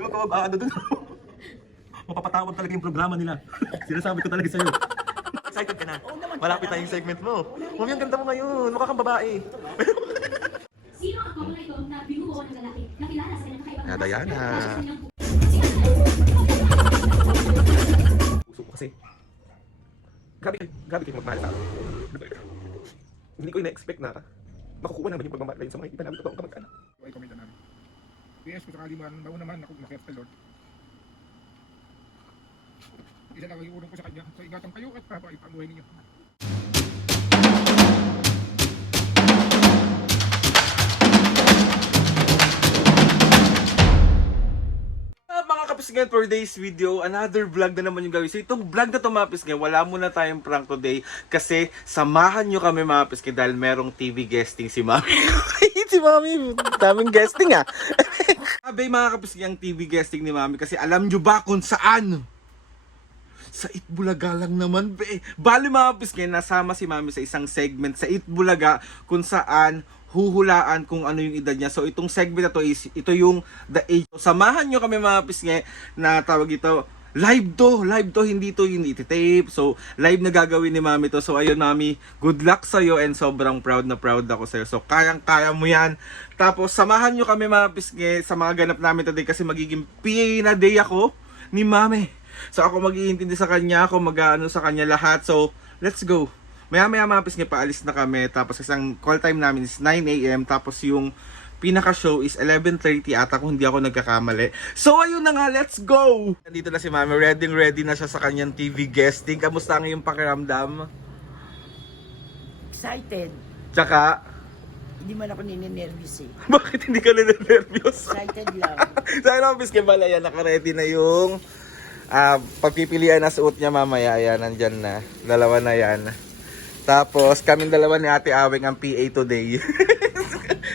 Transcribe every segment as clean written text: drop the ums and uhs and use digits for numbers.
Huwag ka ano dun. Mapapatawag talaga yung programa nila. Sinasabi ko talaga sa'yo. Excited ka na? Malapit na yung segment mo. Mami, ang ganda mo ngayon. Mukha kang babae. Sino ang couple na ito na binubuo ng lalaki na kilala sa kanyang kakaibang Diana. Puso ko kasi. Grabe kayo magmahal sa akin. Hindi ko ina-expect na makukuha naman yung pagmamahal sa mga iba namin totoong kamag-anak. Ay, komenta namin. PS, kung sakali man, bago naman ako nakiyat sa Lord. Isa lang yung urong ko sa kanya. So, ingatan kayo at papa, ipamuhay ninyo. Mga kapisngan, for today's video, another vlog na naman yung gawin. So itong vlog na to mga kapisngan, wala muna tayong prank today kasi samahan nyo kami mga kapisngan dahil merong TV guesting si Mami. Si Mami, daming guesting ah. Sabi mga kapisngan, TV guesting ni Mami kasi alam nyo ba kung saan? Sa Itbulaga lang naman, be. Bali mga kapisngan, nasama si Mami sa isang segment sa Itbulaga kung saan huhulaan kung ano yung edad niya. So itong segment na to is, ito yung the age. So, samahan nyo kami mga pisnge na tawag ito, live to, hindi to yung iti-tape. So live na gagawin ni Mami to. So ayun Mami, good luck sa'yo and sobrang proud na proud ako sa'yo. So kayang-kaya mo yan. Tapos samahan nyo kami mga pisnge sa mga ganap namin today kasi magiging PA na day ako ni Mami. So ako mag-iintindi sa kanya, ako mag-ano sa kanya lahat. So let's go. Maya-maya mga pisnge, paalis na kami. Tapos isang call time namin is 9 AM. Tapos yung pinaka-show is 11:30 ata kung hindi ako nagkakamali. So ayun na nga, let's go! Nandito na si Mami. Ready na siya sa kanyang TV guesting. Kamusta nga yung pakiramdam? Excited. Tsaka, Hindi man ako nininervous eh. bakit hindi ka na-nervyos? Excited lang. So ayun mga pisnge, pala yan. Naka-ready na yung pagpipilian na suot niya mamaya. Ayan, nandyan na. Dalawa na yan. Tapos, kaming dalawa ni Ate Aweng ang PA today.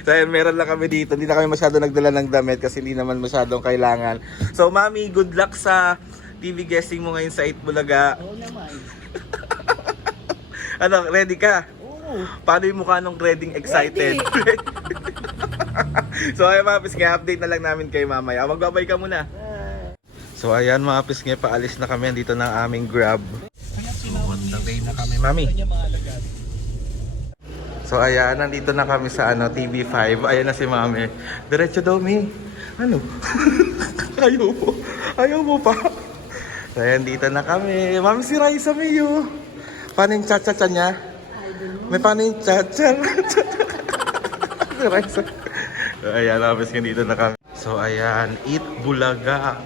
So, ayun, meron lang kami dito. Hindi na kami masyado nagdala ng damit kasi hindi naman masyadong kailangan. So, Mami, good luck sa TV guesting mo ngayon sa Itbulaga. Oo naman. Ano, ready ka? Oo. Paano yung mukha nung ready excited? So, ayun mga pisnge, update na lang namin kay mamaya. Magbabay ka muna. So, ayan mga pisnge, paalis na kami. Dito ng aming Grab. On the way na kami, Mami. So ayan, nandito na kami sa TV5. Ayan na si Mami. Diretso daw, Mi. Ano? Ayaw mo pa. So ayan, dito na kami. Mami, si Raisa, Miyo. Paano yung cha-cha-cha niya? May paano yung cha-cha? Si Raisa. So ayan, tapos dito na kami. So ayan, Itbulaga.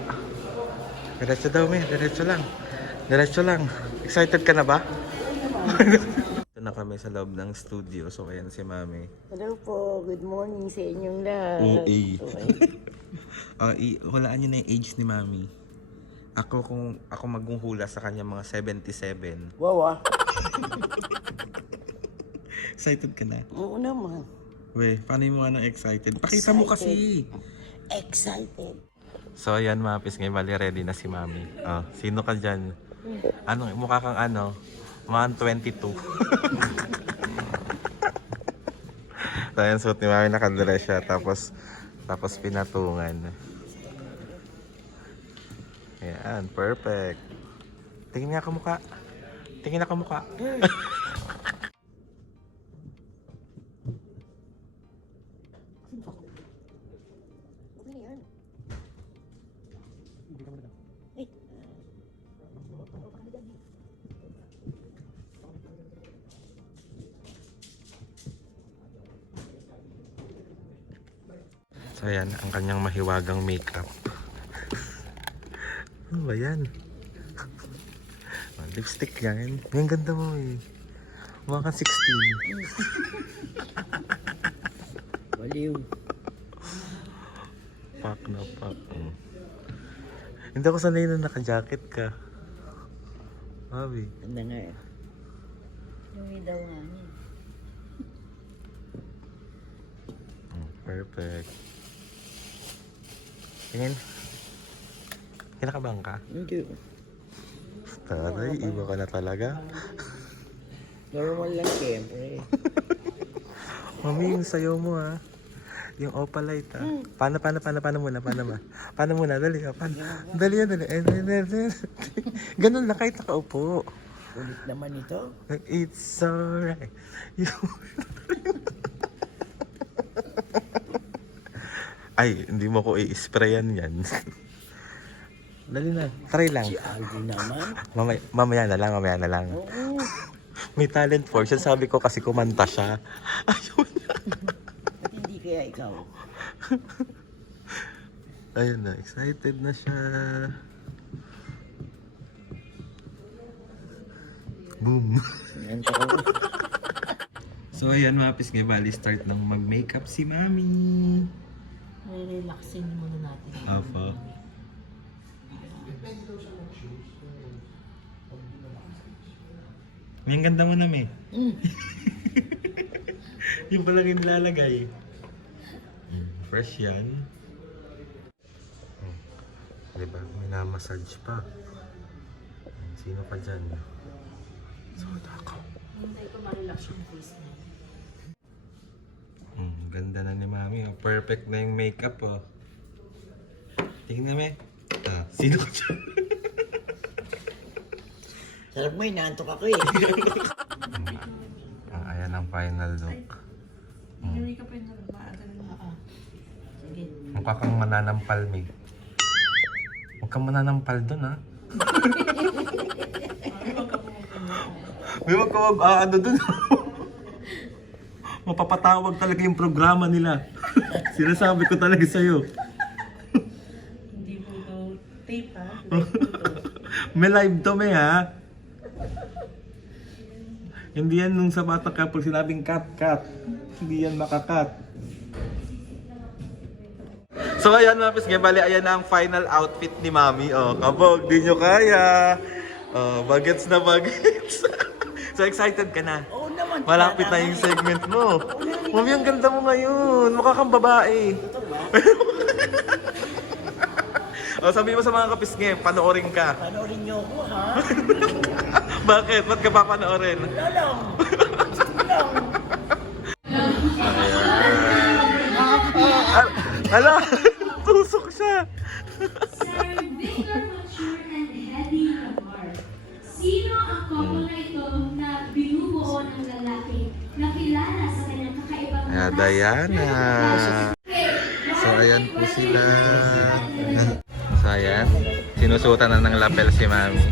Diretso daw, Mi. Diretso lang. Diretso lang. Excited ka na ba? Ito na kami sa loob ng studio. So, ayan si Mami. Hello po. Good morning sa inyong lahat. Hulaan nyo na yung age ni Mami. Ako maghuhula sa kanya mga 77. Wow ah. Excited ka na? Oo naman. We, paano yung mga excited? Pakita mo kasi. Excited. So, ayan mga pisnge, bali ready na si Mami. Sino ka dyan? Ano, mukha kang ano? Man 22. So, ayan, suot ni Mami, nakadress siya. Tapos pinatungan. Ayan, perfect. Tingin nga ka mukha. Tingin ako mukha. So ayan, ang kanyang mahiwagang makeup. Ano ba yan? Lipstick yan. Ang ganda mo eh. Mukha kang 16. Baliw. Pak na pak. Hindi ako sanay na naka-jacket ka. Mabi. Ganda nga eh. Yung daw nga niya. Perfect. Tingin. Kinakabang ka? Hindi. Taray, iba ka na talaga. Normal lang siyempre. Mami, yung sayo mo ha. Yung opalite ah. Paano muna? Paano muna? Dali ah. Dali. Ganun lang kahit nakaupo. Ulit naman ito. It's alright. Ay, hindi mo ko i-sprayan yan. Dali na. Try lang. Si Alvin naman. Mamaya na lang. Oo. May talent for siya. Sabi ko kasi kumanta siya. Ayun. Ba't hindi kaya ikaw? Ayun na. Excited na siya. Boom. Yan ko. So ayan mga pisngay, bali start ng mag-makeup si Mami. Relaxin muna natin. Apa. May ang ganda mo na, May. Yung pala rin nilalagay. Fresh yan. Diba? Minamassage pa. Sino pa dyan? So, ako. Hindi ko ma-relax yung face na. Ganda na ni Mami. Oh. Perfect na yung makeup. Oh. Tingnan mo. Sino ka dyan? Sarap mo, inaantok ako eh. Ayan ang final look. Hindi ka pa yung maagal na. Sige. Mukha kang mananampal, May. Huwag kang mananampal dun, ha? May wag ka ano dun. Mapapatawag talaga yung programa nila. Sinasabi ko talaga sa'yo. Hindi po ito tape ha? May live to, May, ha? Hindi yan nung sa bata ka pag sinabing cut. Hindi yan makakat. So ayan mga pisngay, bali ayan na ang final outfit ni Mami. Oh, kabog, di nyo kaya. Oh, bagets na bagets. So excited ka na? Oo naman. Malapit na yung segment mo. Mami, ang ganda mo ngayon. Mukha kang babae. O, sabi mo sa mga kapisngay, panoorin ka. Panoorin niyo ako ha? Bakit? Ba't ka papanoorin? Wala lang. Hala! Tusok siya! Sir Victor Mature and Hedy Lamar. Sino ang couple na ito na binubuo ng lalaki na kilala sa kanyang kakaibang Diana! So, ayan po sila. So, ayan. Sinusutan na ng lapel si Mami.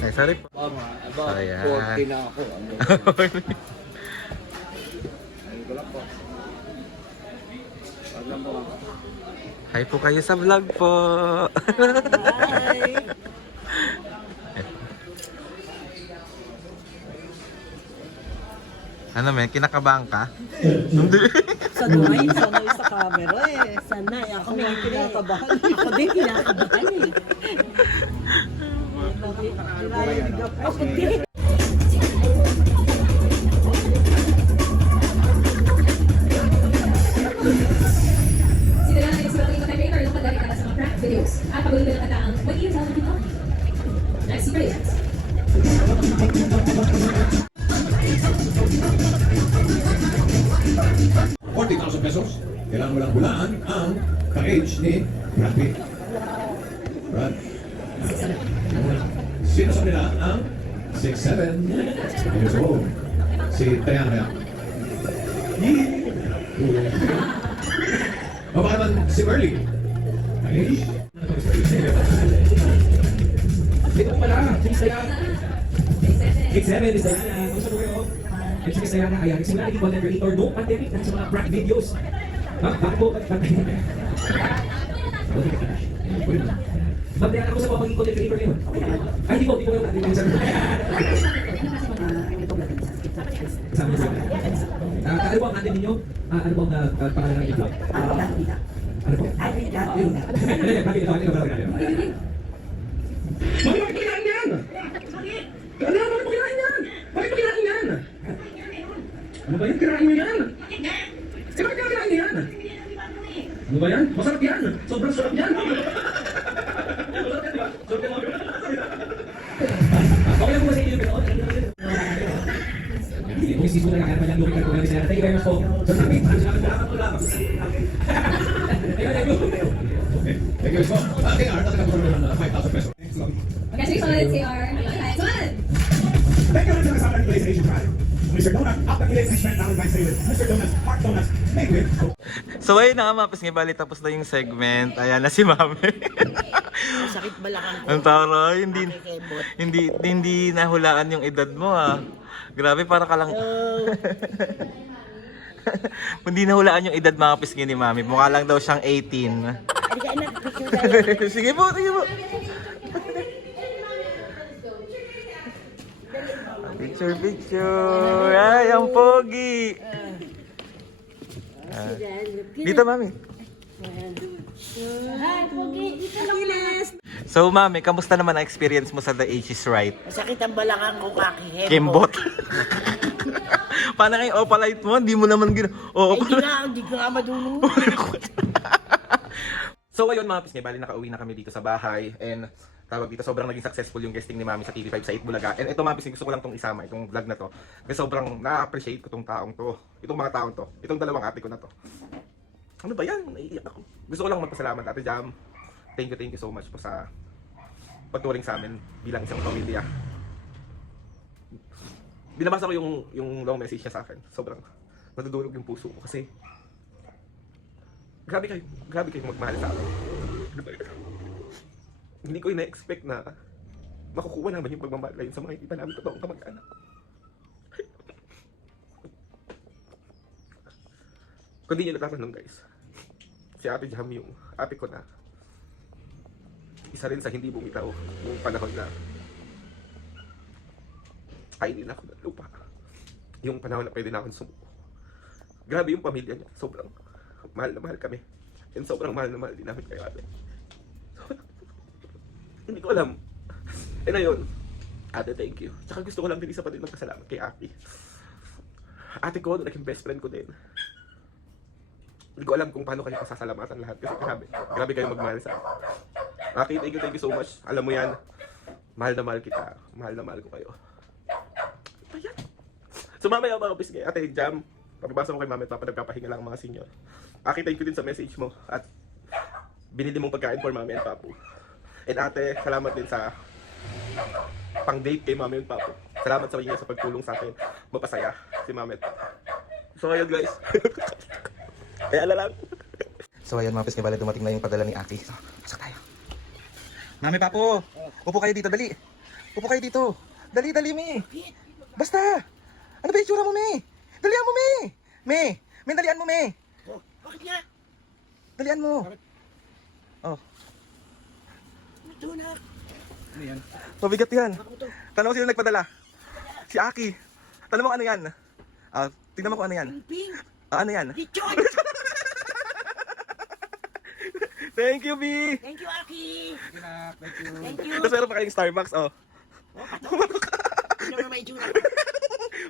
Ay, sorry po. So, ayan. 40 na ako. Ayun ko lang po. Alam mo ako. Hi po kayo sa vlog po. Bye! Ano, may kinakabahan ka? Hindi. Sanay sa camera eh. Sanay. Ako may kinakabahan. Ako din kinakabahan eh. Ako din. Sila lang ay sulat ng content creator yung pagdali para sa mga prank videos at pagulong ng kataang mag-iyon sa mga TikTok. Next presents. ₱40,000. Kailangan mo lang hulaan ang ka-age ni Brad Pitt. Brad. Sino sa nila ang 6'7" years old? Si Diana. O baka naman si Merly. Age? Ito pala, si Diana. 6'7" is Diana. Gusto mo kayo? Si Diana, ayan. Simula naging content creator noong pandemic dahil sa mga prank videos. Ha? Bakit po? Ma'am Diana, gusto mo maging content creator ngayon? Ay, di ko yung kasama niyo. Ano po ang natin ninyo? Ano po ang pangalan ng vlog? Ano po? Bakit kailangan yan? Kailangan mo kailangan yan? Bakit kailangan yan? Ano ba yan? Kailangan mo yan? Bakit kailangan yan? Ano ba yan? Masarap yan! Sobrang sarap yan! Okay lang po sa inyo, pero kung isip mo na kaya pa yan, thank you very much po. So, sabi, lang. Thank you, so. KR, natin ang 5,000 pesos. Thanks, Lobby. Kasi solid si R. Solid! Thank you rin sa kasama ng PlayStation 5. Mr. Donut, up the PlayStation namin by Sailor. Mr. Donut, Heart Donuts, make it. So ayun na nga mga pisngi, bali tapos na yung segment. Ayan na si Mami. Sakit balakang ko. Ang taray, hindi, Nakikibot. hindi nahulaan yung edad mo ah. Grabe, para ka lang... Hindi nahulaan yung edad mga pisngi ni Mami. Mukha lang daw siyang 18. Halika na, picture tayo. Sige po, sige po. Picture, picture. Ay, ang pogi. Dito, Mami. Hi, Pogi! Dito lang Yes. So, Mami, kamusta naman ang experience mo sa The Age is Right? Masakit ang balakang ko, kakihebo. Kimbot. Paano kayo opalite mo? Hindi mo naman Ay, hindi ko nga madunong. So ayun mga pisngi, bali nakauwi na kami dito sa bahay and tawag dito, sobrang naging successful yung guesting ni Mami sa TV5 sa 8 Bulaga. And ito mga pisngi, gusto ko lang tong isama, itong vlog na to. Kasi sobrang na-appreciate ko tong taong to. Itong mga taong to. Itong dalawang ate ko na to. Ano ba yan? Naiiyak ako. Gusto ko lang magpasalamat, Ate Jam. Thank you so much po sa pagturing sa amin bilang isang pamilya. Binabasa ko yung long message niya sa akin. Sobrang nadudulog yung puso ko kasi grabe kayo magmahal sa akin. Hindi ko ina-expect na makukuha naman yung pagmamahal kayo sa mga hindi pa namin totoong kamag-anak. Kung di nyo natatanong guys, si Ate Jam yung ate ko na isa rin sa hindi bumitaw yung panahon na kainin ako ng lupa. Yung panahon na pwede na akong sumuko. Grabe yung pamilya niya. Sobrang mahal na mahal kami. And sobrang mahal na mahal din namin kayo ate. Hindi ko alam. And ayun, ate, thank you. Tsaka gusto ko lang din isa pa din magpasalamat kay ate. Ate ko, naging best friend ko din. Hindi ko alam kung paano kayo pasasalamatan lahat. Kasi grabe kayo magmahal sa akin. Ate, thank you so much. Alam mo yan, mahal na mahal kita. Mahal na mahal ko kayo. Ayan. So mamaya mga pisngi, Ate Jam, papabasa mo kay Mami at Papa, nagpapahinga lang ang mga senior. Aki, thank you din sa message mo at binili mong pagkain for Mami and Papu. And ate, salamat din sa pang-date kay Mami and Papu. Salamat sa inyo sa pagtulong sa akin. Mapasaya si Mami at Papu. So ayun guys. Kaya lang. So ayun mga pisngi, bale dumating na yung padala ni Aki. So, pasok tayo. Mami, Papu, upo kayo dito, dali. Upo kayo dito. Dali, Mi. Basta! Ano ba yung itsura mo, Me? Dalian mo, Me! Me, dalian mo, Me! Oh, bakit nga? Dalian mo! Oh, Ito na. mabigat yan. Ako to. Tanong mo sino nagpadala? Si Aki. Tanong mo kung ano yan. Tingnan mo kung ano yan. Ping. Ano yan? Lechon. Thank you, B! Thank you, Aki. Thank you. Tapos meron pa kayong Starbucks, oh. Ano may itsura?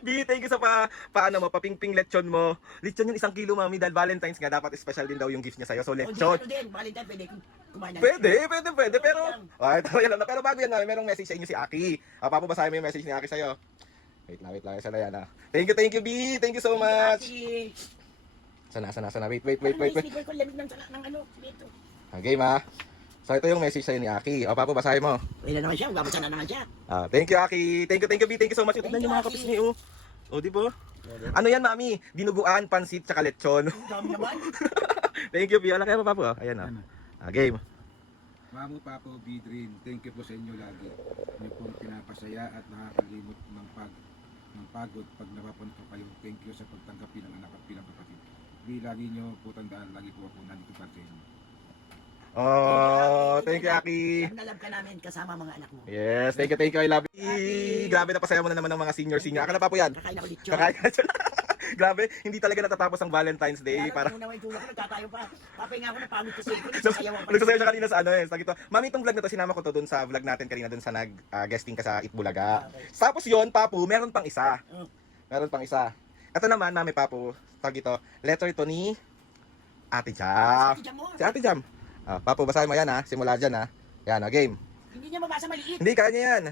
B, thank you sa paano mo, papingping lechon mo. Lechon yung 1 kilo, Mami, dahil Valentine's nga, dapat special din daw yung gift niya sa'yo. So, O, di lechon. ano din, Valentine, pwede kumain na. Pwede, pero... Ay, yan lang. Pero bago yan, Mami, merong message sa inyo si Aki. Papabasahin mo yung message ni Aki sa'yo. Wait lang, isa na yan, Thank you, B. Thank you so much. Aki. Sana. Wait. Ano, speaker ko, lamig ng ano, dito. Okay, ma. So, ito yung message sa'yo ni Aki. Papabasahin mo. Pwede naman siya, babasa na naman siya. Thank you, Aki. Thank you, B. Thank you so much. Tignan Thank niyo you, mga Aki. kapisni, oh. Oh, di ba? Ano yan, Mami? Dinuguan, pansit, tsaka lechon. Ang dami naman. Thank you, B. Wala kayo, Papo. Ayan, game. Mamu Papo, B-Dream, thank you po sa inyo lagi. Inyo pong pinapasaya at nakakalimot ng pagod pag napapunta kayo. Thank you sa pagtanggapi ng anak at bilang kapatid. Lagi nyo po tandaan, lagi po ako nandito para sa inyo. Oh, thank you, Aki. Nalab ka namin kasama mga anak mo. Yes, thank you, I love you. Grabe, napasaya mo na naman ng mga senior. Akala pa po yan. Kakain ako lechon. Kakain ka dyan. Grabe, hindi talaga natatapos ang Valentine's Day. Para Para naman yung tulog ko, nagtatayo pa. Papahinga ako na pagod kasi ko. nagsasayaw siya kanina sa sa gito. Mami, itong vlog na to, sinama ko to dun sa vlog natin kanina dun sa nag-guesting ka sa Itbulaga. Tapos yon, Papu, meron pang isa. Ito naman, Mami Papu, tawag ito, letter to ni Ate Jam. Si Ate Jam. Papu, basahin mo yan simula dyan Yan, game. Hindi niya mabasa maliit. Hindi, kaya niya yan.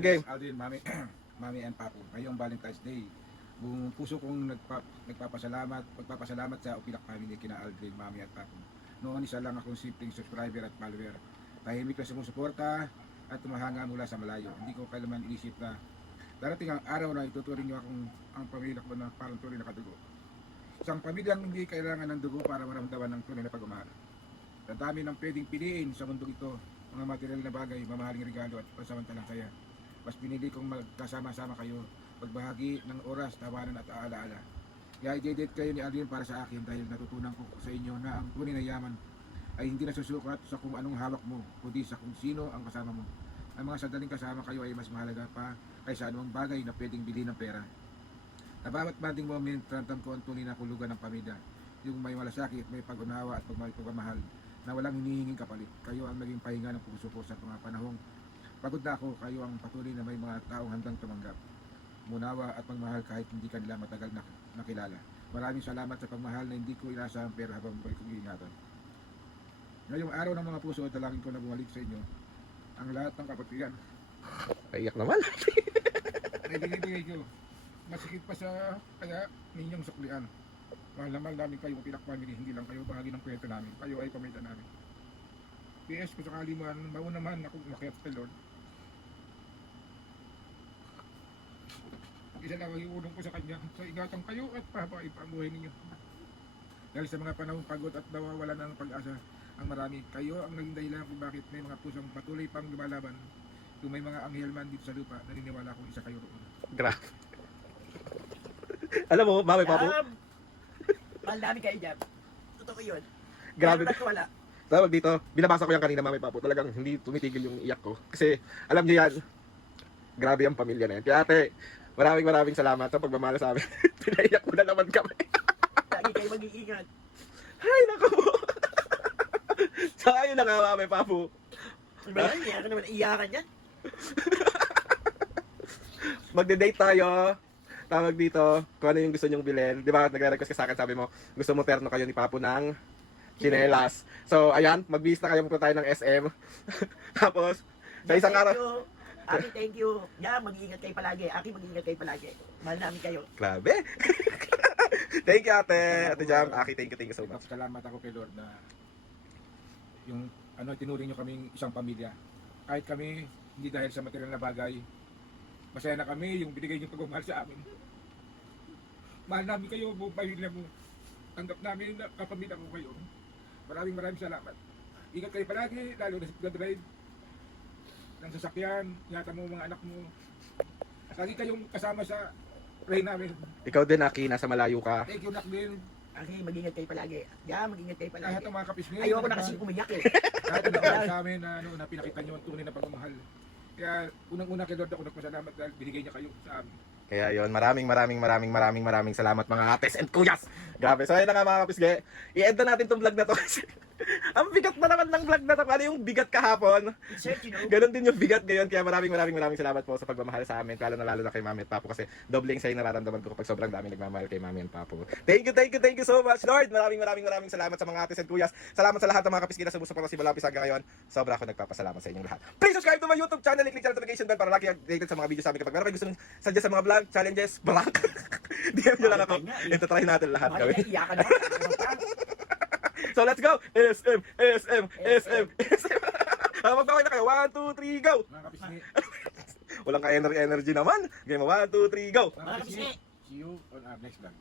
Game. Aldrin, Mami and Papo, ngayong Valentine's Day, Buong puso kong magpapasalamat sa Upilak family, kina Aldrin, Mami at Papo. Noon isa lang akong simpleng subscriber at follower. Tahimik na sumusuporta at tumahanga mula sa malayo. Hindi ko kailanman inisip na darating ang araw na ituturing niyo akong ang pamilya ko na parang tunay na kadugo. Isang pamilyang hindi kailangan ng dugo para maramdaman ng tunay na pagmamahal. Sa dami ng pwedeng piliin sa mundong ito, mga material na bagay, mamahaling regalo at pansamantalang saya. Mas pinili kong magkasama-sama kayo, pagbahagi ng oras, tawanan at alaala. Kaya i-dedicate kayo ni Aldrin para sa akin dahil natutunan ko sa inyo na ang tunay na yaman ay hindi nasusukat sa kung anong hawak mo, kundi sa kung sino ang kasama mo. Ang mga sandaling kasama kayo ay mas mahalaga pa kaysa anumang bagay na pwedeng bilhin ng pera. Sa bawat banding moment, ramdam ko ang tunay na kulugan ng pamilya. Yung may malasakit, may pag-unawa at pagmamahal na walang hinihinging kapalit. Kayo ang naging pahinga ng puso ko sa mga panahong pagod na ako. Kayo ang patuloy na may mga taong handang tumanggap, munawa at magmahal kahit hindi kanila matagal na nakilala. Maraming salamat sa pagmahal na hindi ko inasahan pero habang buhay kong iingatan. Ngayong araw ng mga puso, dalangin ko na bumalik sa inyo ang lahat ng kapatiran Iyak naman. na ibinibigay ko. Masikip pa sa kaya ninyong suklian. Mahal na mahal namin kayo, Upilak family, hindi lang kayo bahagi ng kwento namin. Kayo ay pamilya namin. PS, kung sakali man, maunaman ako umakyat sa Lord. Isa lang ang iulong ko sa Kanya. So ingatan kayo at pahabain pa ang buhay ninyo. Dahil sa mga panahong pagod at nawawala ng pag-asa, ang marami, kayo ang naging dahilan kung bakit may mga pusong patuloy pang lumalaban. Kung may mga anghel man dito sa lupa, naniniwala kong isa kayo roon. Grabe. Alam mo, Mami Papo, Mahal namin kayo dyan. Totoo yun. grabe. Wala. Tawag dito, binabasa ko yan kanina, Mami Papo. Talagang hindi tumitigil yung iyak ko. Kasi, alam niyo yan, grabe ang pamilya na yan. Kaya ate, maraming salamat sa pagmamahal sa amin. Pinaiyak mo na naman kami. Lagi kayo mag-iingat. Ay, naku po. So, ayun na nga, Mami Papo. Diba? Iyakan naman. Iyakan yan. Magde-date tayo. Tawag dito, kung ano yung gusto nyong bilhin. Di ba, nagre-request ka sa akin, sabi mo, gusto mo terno kayo ni Papo ng chinelas. So, ayan, magbihis na kayo, pupunta tayo ng SM. Tapos, sa isang araw, Aki, thank you. Yeah, mag-iingat kayo palagi. Aki, mag-iingat kayo palagi. Mahal namin kayo. grabe. Thank you, ate. Ate Jam, Aki, thank you so much. Salamat ako kay Lord na yung tinuring nyo kaming isang pamilya. Kahit kami, hindi dahil sa material na bagay, masaya na kami yung binigay nyo pagmamahal sa amin. Mahal namin kayo, buong pamilya mo. Tanggap namin na kapamilya ko kayo. Maraming salamat. Ingat kayo palagi, lalo na sa pag-drive ng sasakyan, ingatan mo mga anak mo. Lagi kayong kasama sa pray namin. Ikaw din, Aki, nasa malayo ka. Thank you, Nakdin. Aki, mag-iingat kayo palagi. Yeah, mag-iingat kayo palagi. Lahat ng mga kapisngin. Ayoko na kasi umiyak eh. Lahat ng mga sa amin na pinakita nyo ang tunay na pagmamahal. Kaya unang-una kay Lord ako nagpasalamat dahil binigay niya kayo sa amin. Kaya yun, maraming salamat mga ates and kuyas. Grabe. So ayun na nga mga kapisge, i-end na natin tong vlog na to kasi ang bigat na naman ng vlog na to. Ano yung bigat kahapon? Insert, you know. Ganon din yung bigat ngayon. Kaya maraming salamat po sa pagmamahal sa amin. Lalo na kay Mami at Papo kasi dobleng sa'yo nararamdaman ko kapag sobrang dami nagmamahal kay Mami at Papo. Thank you so much, Lord. Maraming salamat sa mga ates and kuyas. Salamat sa lahat ng mga kapisge na sumusuporta si Balapis hanggang ngayon. Sobra ako nagpapasalamat sa inyong lahat. Please subscribe to my YouTube channel. Click the notification bell para lagi updated sa mga videos sa amin. Kapag meron kayo gusto suggest sa mga vlog, challenges, blank. DM nyo lang ako. Ito try natin lahat Bakit gawin. iyakan na? So let's go! SM! Magbaway na kayo. 1, 2, 3, go! Mga kapisngin. Walang ka-energy naman. Game 1, 2, 3, go! Mga kapisngin. See you on our next vlog.